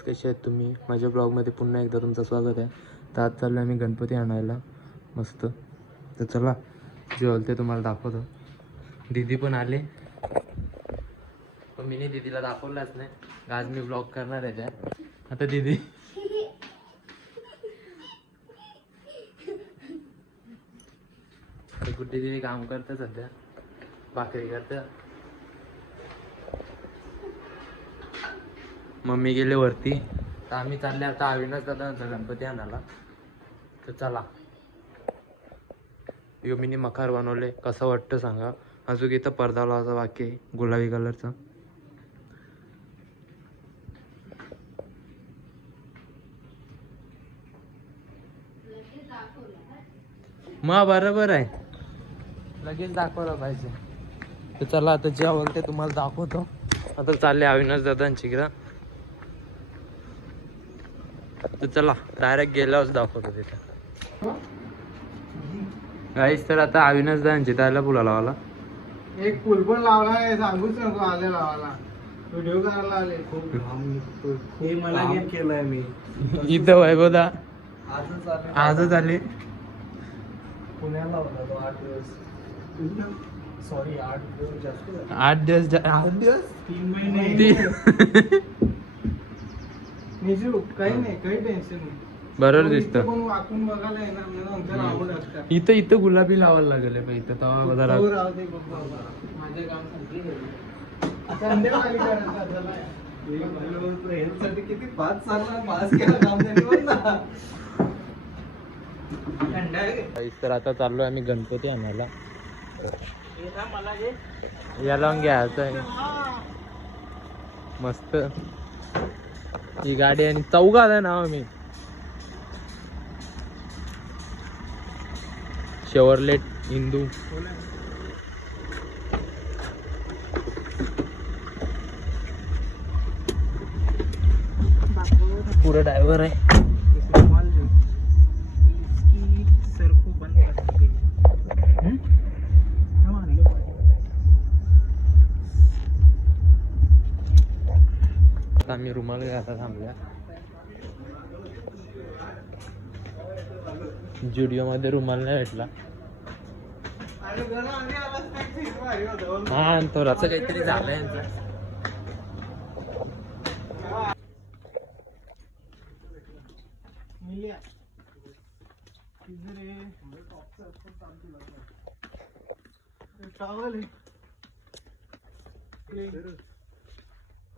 कसे आहेत तुम्ही? माझ्या ब्लॉगमध्ये पुन्हा एकदा तुमचं स्वागत आहे. तर आज चाललो आम्ही गणपती आणायला मस्त. तर चला जे होईल ते तुम्हाला दाखवतो. दीदी पण आले, पण मी दीदीला दाखवलाच नाही. आज मी ब्लॉग करणार आहे. आता दीदी गुड्डी दीदी काम करते सध्या, भाकरी करते. मम्मी गेले वरती. तर आम्ही चालले आता अविनाश दादांचा गणपती आणायला. तर चला. यो मीनी मखार बनवले, कसं वाटतं सांगा. अजून इथं पडदा लावायचा बाकी आहे, गुलाबी कलरचा. मग बरोबर आहे, लगेच दाखवलं पाहिजे. तर चला आता जे आवडते तुम्हाला दाखवतो. आता चालले अविनाश दादांची इकडं. तर चला डायरेक्ट गेल्यावरच दाखवतो तिथं. गाईस तर आता अविनाश दादांची त्याला पुला लावाला. एक पूल पण लावला आहे, सांगूच नको. आले लावाला, व्हिडिओ करायला आले. खूप हे मला गेम केलंय मी इथं वैभवदा आजच आले. पुण्याला होता तो 8 दिवस. सॉरी 8 दिवस जास्त. 8 दिवस 3 महिने. निजू काही नाही, काही टेन्शन नाही. बरोबर दिसतं. कोण वाकून बघायला येणार नाही ना, आमच्याला आवड असतात. इथं गुलाबी लावायला लागले पाहिजे. तेव्हा जरा माझे काम संध्याकाळी करायचं. किती 5 साल पास केला काम त्यांनी ना. तर आता चाललोय आम्ही गणपती आणायला. याला घ्यायचं आहे मस्त ही गाडी. आणि चौघात आहे ना आम्ही. शेवरलेट हिंदू. पुढे ड्रायव्हर आहे. आम्ही रुमाल घ्यायला थांबल्या. जुडिओ मध्ये रुमाल नाही भेटला. हा थोडासा काहीतरी झालंय यांचं.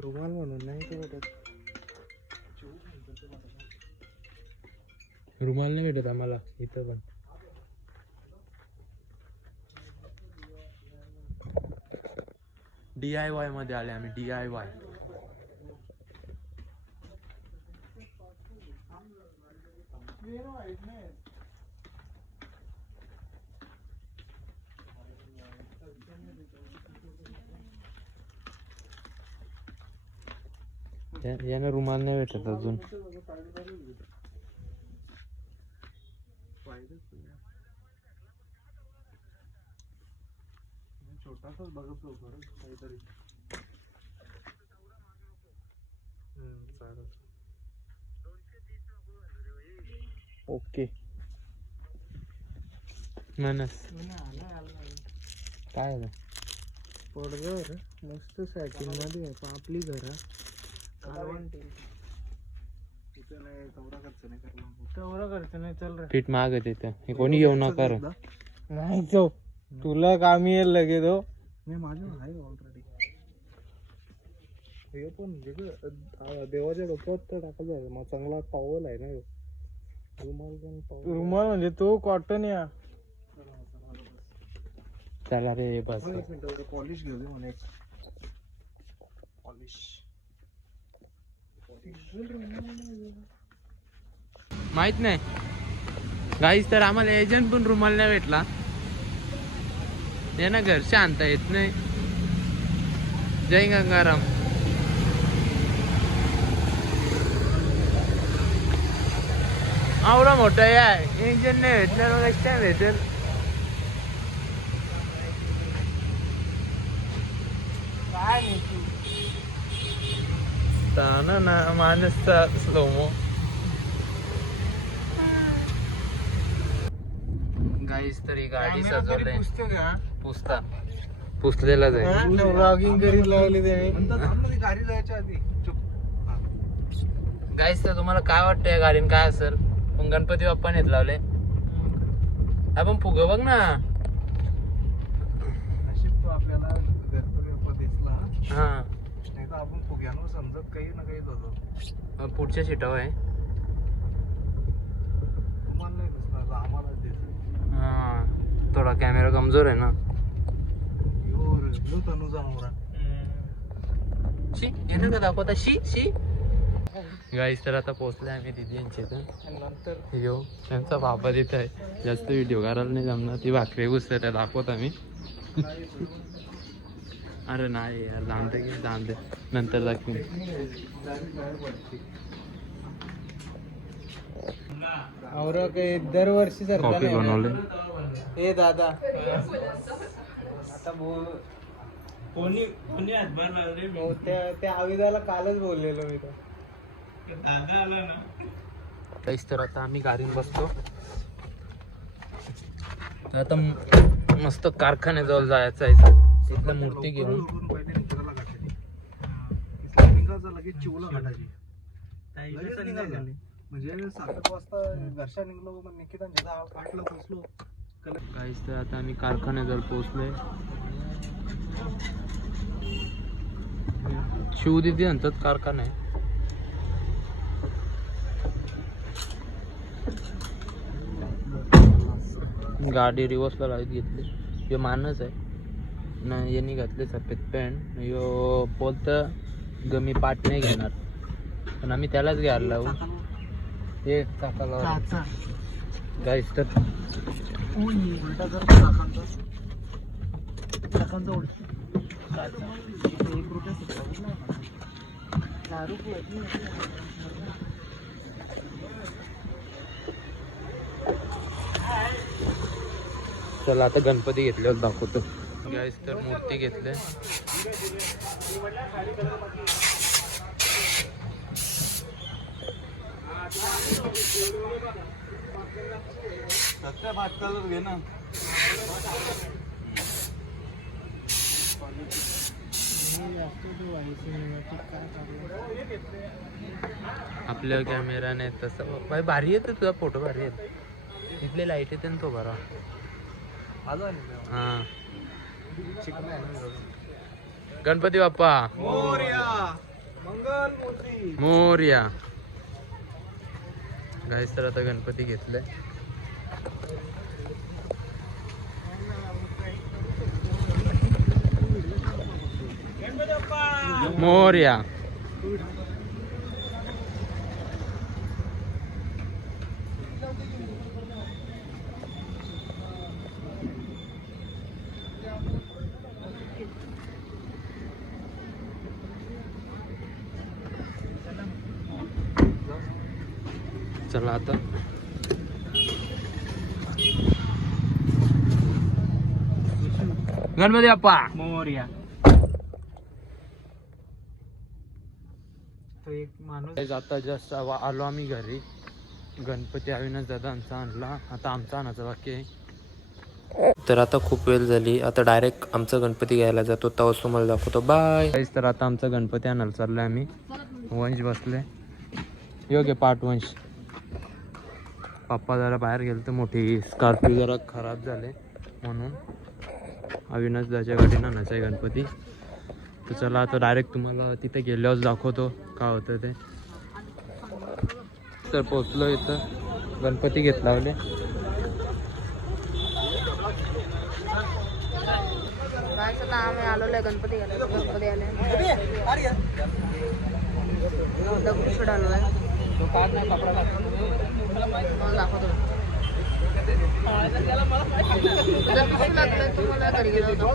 रुमाल म्हणून नाही ते भेटत. रुमाल नाही भेटत आम्हाला इथं पण. DIY मध्ये आले आम्ही. DIY याने रुमाल नाही भेटत अजून. छोटासाच बघतो काहीतरी. ओके मनस काय झालं? पडद्यावर मस्त सॅटिंग मध्ये आहे. आपली घर तेवढा खर्च नाही. चल रे पीठ मागत येतं. हे कोणी घेऊ नका रे. नाही तो तुला कामी येईल लगेच. हो मी माझ्या आहे ऑलरेडी. हे पण देवाच्या डोक्यात तर टाकायचं. मग चांगला टॉवल आहे ना. रुमाल पण रुमाल म्हणजे तो कॉटन या. चला रे बस. पॉलिश घेऊ दे म्हणे. पॉलिश माहित नाही गाईस. तर आम्हाला एजंट पण रुमाल नाही भेटला. यांना घरचे आणता येत नाही. जय गंगाराम. आवडा मोठा आहे. एजंट नाही भेटलं नेक्स्ट टाइम भेटेल. काय नाही ताना ना माणसचा स्लोमो. गाईस तरी गाडी सजवले पुसता पुसलेलाच आहे. ब्लॉगिंग करीत लावली त्याने गाडी जायच्या आधी. गाईस तर तुम्हाला काय वाटतं या गाडीन काय असेल? पण गणपती बाप्पाने येत लावले. आपण फुग बघ ना. तो आपल्याला गणपती बाप्पा दिसला हा नाही तर आपण फुग्यानं समजत काही ना काही जातो. पुढच्या सीटावर आहे. तुम्हाला नाही दिसणार आम्हाला दिसत. हा थोडा कॅमेरा कमजोर आहे ना. यो तनुजा नवरा शी येणं का दाखवता शी शी. गाईस तर आता पोहोचले आम्ही दिदी यांच्या इथं. नंतर यो त्यांचा बाबा तिथं आहे. जास्त व्हिडिओ करायला नाही जमणार. ती भाकरी घुसते त्या दाखवत आम्ही. अरे नाही यार जाणते की जाणते नंतर दाखवीन. और काही दरवर्षी कॉफी बनवले. ए दादा आता बोल कोणी हातभार लावले त्या आविदाला कालच बोललेलो मी. दादा आला ना. काहीच तर आता आम्ही गाडीत बसतो. तर आता मस्त कारखान्याजवळ जायचं आहे. तिथलं मूर्ती घेऊन लगेच चिवला घाटायची म्हणजे 7 वाजता घरच्या निघलो पण निकितांच्या 8ला पोहोचलो. काहीच तर आता आम्ही कारखान्याजवळ पोहोचलोय. शिवदिदी म्हणतात कारखाना आहे. गाडी रिवर्सला लावत घेतली. हे मानच आहे ना. यांनी घातले सफेद पॅन्ट. यो बोलत ग मी पाठ नाही घेणार पण आम्ही त्यालाच घ्यायला लावू. हे चाकाला गाईस तर उलटा कर चाकांचा उलटा 1 रुपया चला आता गणपती घेतल्यावर दाखवतो. गाईस तर मूर्ती घेतले. भात कलर घे ना. आपल्या कॅमेराने तसं भाई भारी येतं. तुझा फोटो भारी येत. इथले लाईट येते ना तो बरा. हा गणपती बाप्पा मंगल मूर्ती मोरया. गाईस तर आता गणपती घेतले. मोरया. चला आता गणपती बाप्पा मोरया. तो एक माणूस आता जस्ट आलो आम्ही घरी. गणपती अविनाश दादांचा आणला. आता आमचा आणायचा बाकी आहे. तर आता खूप वेळ झाली. आता डायरेक्ट आमचा गणपती घ्यायला जातो. तेव्हाच तुम्हाला दाखवतो. बाय. तर आता आमचा गणपती आणायला चाललोय आम्ही. वंश बसले. योग्य पाठ वंश. पप्पा जरा बाहेर गेले तर मोठी स्कॉर्पिओ जरा खराब झाले म्हणून अविनाश दाच्या गाडीनं आणायचा आहे गणपती. तर चला आता डायरेक्ट तुम्हाला तिथे गेल्यावर दाखवतो काय होतं ते. तर पोचलो इथं. गणपती घेतला लावले. आम्ही आलोय गणपती घालायला. गणपती आले दगडूशेठ आलोय. दाखवतो तुम्हाला घरी गेलो होतो.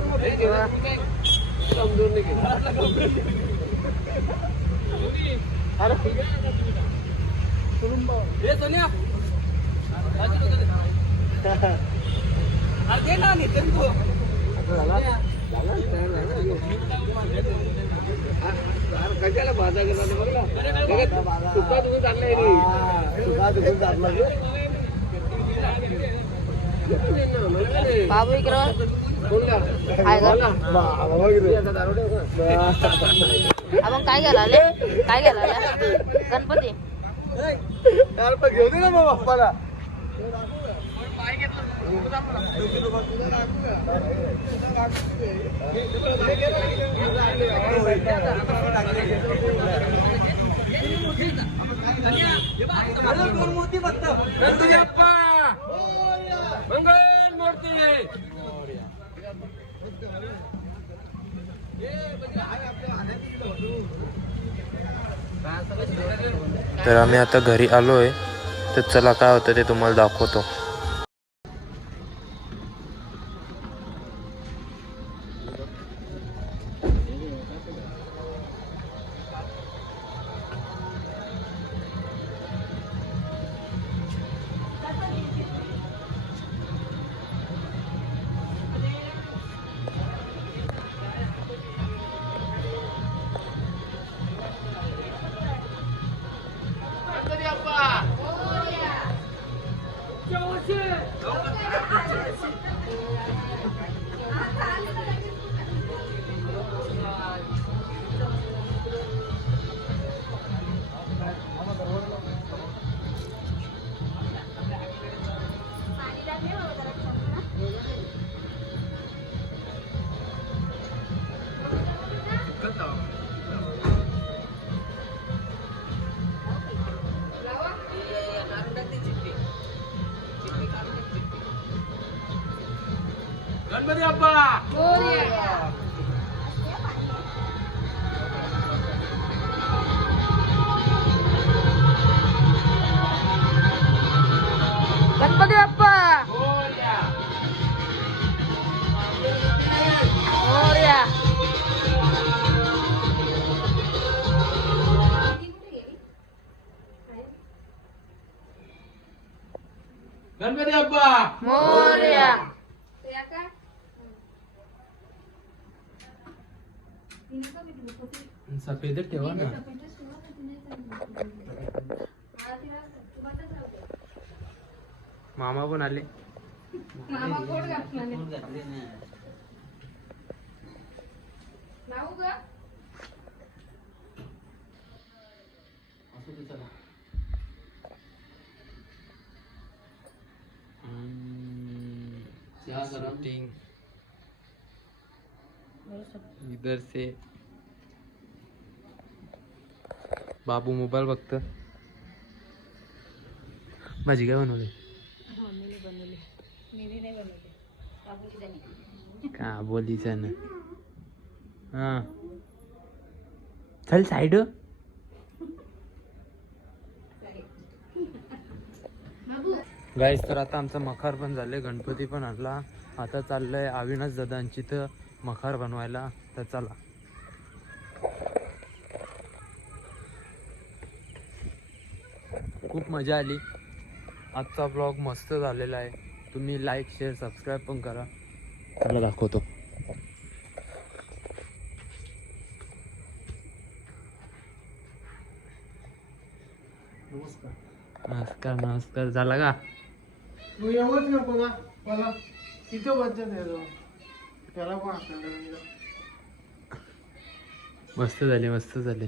कशाला बाजा गेला बघला तुका तुम्ही चाललाय बाबू इकडं आहे का? आपण काय गेला काय गेला गणपती घेऊ दे ना मग बाप्पाला मूर्ती फक्त मंगल मूर्ती तर आम्ही आता घरी आलोय, तर चला काय होतं ते तुम्हाला दाखवतो. गणपती बाप्पा गणपती बाप्पा मोरया. गणपती बाप्पा मोरया. सफेद ठेवा ना. मामा पण आले. शूटिंग इधर से बाबू मोबाईल बघत. भाजी काय बनवली? का बोलीच ना. हा चल साईड. गाईस, तर आता आमचं मखार पण झाले, गणपती पण आणला. आता चाललंय अविनाश दादांची तर मखार बनवायला. तर चला. खूप मजा आली. आजचा ब्लॉग मस्त झालेला आहे. तुम्ही लाईक शेअर सबस्क्राईब पण करा. मला दाखवतो. नमस्कार नमस्कार. झाला का? तू येऊच नको ना मला तिथं बद्दल त्याला पण मस्त झाले मस्त झाले.